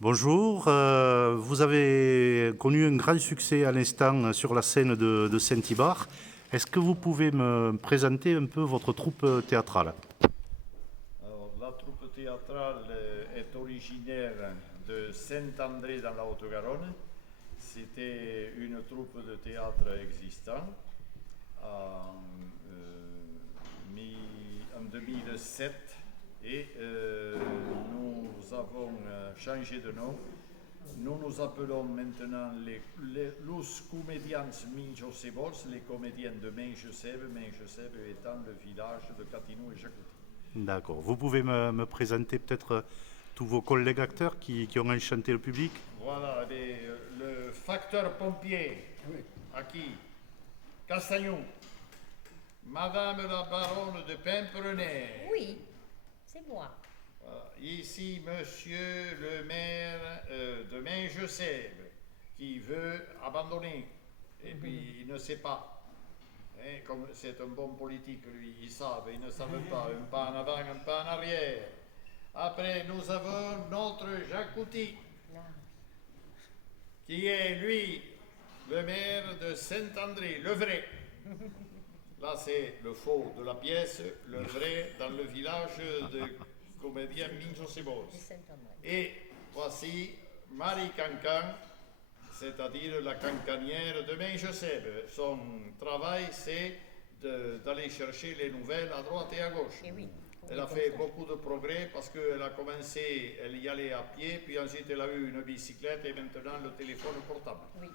Bonjour, vous avez connu un grand succès à l'instant sur la scène de Saint-Ibard. Est-ce que vous pouvez me présenter un peu votre troupe théâtrale? Alors, la troupe théâtrale est originaire de Saint-André dans la Haute-Garonne. C'était une troupe de théâtre existante en, en 2007 et nous avons changé de nom. Nous nous appelons maintenant Los Comedians Minjosebols, les comédiens de Minjoseb, Minjoseb étant le village de Catinou et Jacouty. D'accord. Vous pouvez me présenter peut-être tous vos collègues acteurs qui ont enchanté le public? Voilà, le facteur pompier, à qui Castagnon, Madame la baronne de Pimprenay. Oui, c'est moi. Ici, monsieur le maire de Minjoseb, qui veut abandonner, et puis il ne sait pas. Hein, comme c'est un bon politique, lui, ils ne savent pas, un pas en avant, un pas en arrière. Après, nous avons notre Jacouty, qui est, lui, le maire de Saint-André, le vrai. Là, c'est le faux de la pièce, le vrai dans le village de comédien Minjosebols. Et voici Marie Cancan, c'est-à-dire la cancanière de Minjoseb. Son travail, c'est d'aller chercher les nouvelles à droite et à gauche. Et oui, Elle a fait beaucoup de progrès parce qu'elle a commencé, elle y allait à pied, puis ensuite elle a eu une bicyclette et maintenant le téléphone portable. Oui.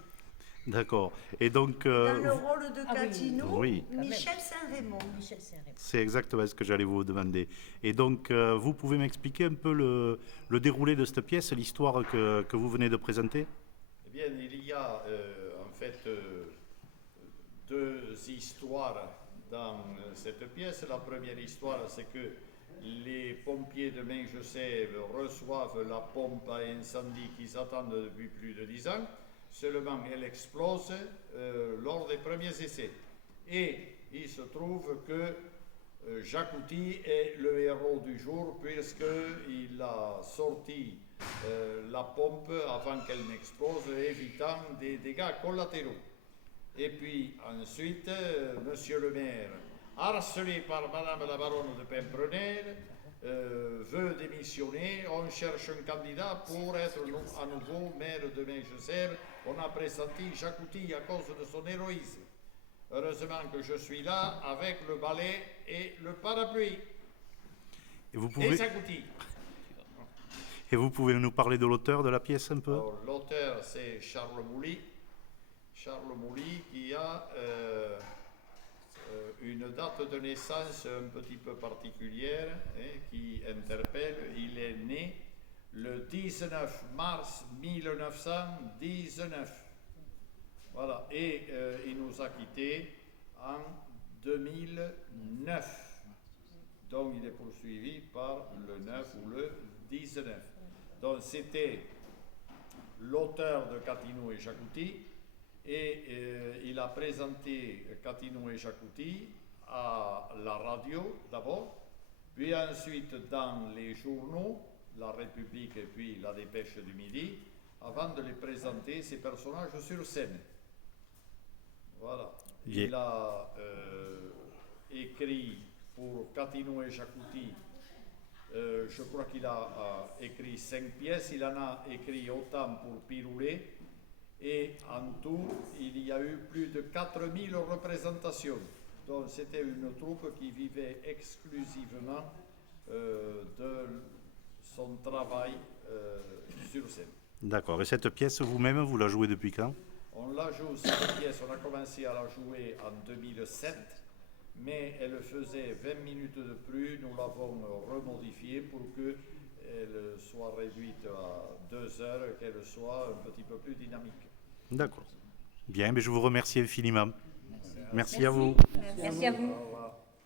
D'accord. Et donc, Dans le rôle de Catinou, oui. Michel Saint-Raymond. Michel Saint-Raymond. C'est exactement ce que j'allais vous demander. Et donc, vous pouvez m'expliquer un peu le déroulé de cette pièce, l'histoire que vous venez de présenter? Eh bien, il y a en fait deux histoires dans cette pièce. La première histoire, c'est que les pompiers de Minjoseb reçoivent la pompe à incendie qu'ils attendent depuis plus de 10 ans. Seulement, elle explose lors des premiers essais. Et il se trouve que Jacouty est le héros du jour puisqu'il a sorti la pompe avant qu'elle n'explose, évitant des dégâts collatéraux. Et puis ensuite, monsieur le maire, harcelé par madame la baronne de Pimprenay, veut démissionner. On cherche un candidat pour être à nouveau maire de Minjoseb. On a pressenti Jacouty à cause de son héroïsme. Heureusement que je suis là avec le balai et le parapluie. Et Jacouty. Et vous pouvez nous parler de l'auteur de la pièce un peu? Alors, l'auteur, c'est Charles Mouly. Charles Mouly qui a une date de naissance un petit peu particulière qui interpelle. Il est né le 19 mars 1919. Voilà, et il nous a quittés en 2009. Donc il est poursuivi par le 9 ou le 19. Donc c'était l'auteur de Catinou et Jacouty. Et il a présenté Catinou et Jacouty à la radio d'abord, puis ensuite dans les journaux, La République et puis La Dépêche du Midi, avant de les présenter, ces personnages sur scène. Voilà. Yeah. Il a écrit pour Catinou et Jacouty, je crois qu'il a écrit 5 pièces, il en a écrit autant pour Piroulet. Et en tout, il y a eu plus de 4000 représentations. Donc c'était une troupe qui vivait exclusivement de son travail sur scène. D'accord. Et cette pièce, vous-même, vous la jouez depuis quand? On la joue, cette pièce, on a commencé à la jouer en 2007, mais elle faisait 20 minutes de plus. Nous l'avons remodifiée pour qu'elle soit réduite à 2 heures, qu'elle soit un petit peu plus dynamique. D'accord. Bien, mais je vous remercie infiniment. Merci à vous. Merci à vous. Au revoir.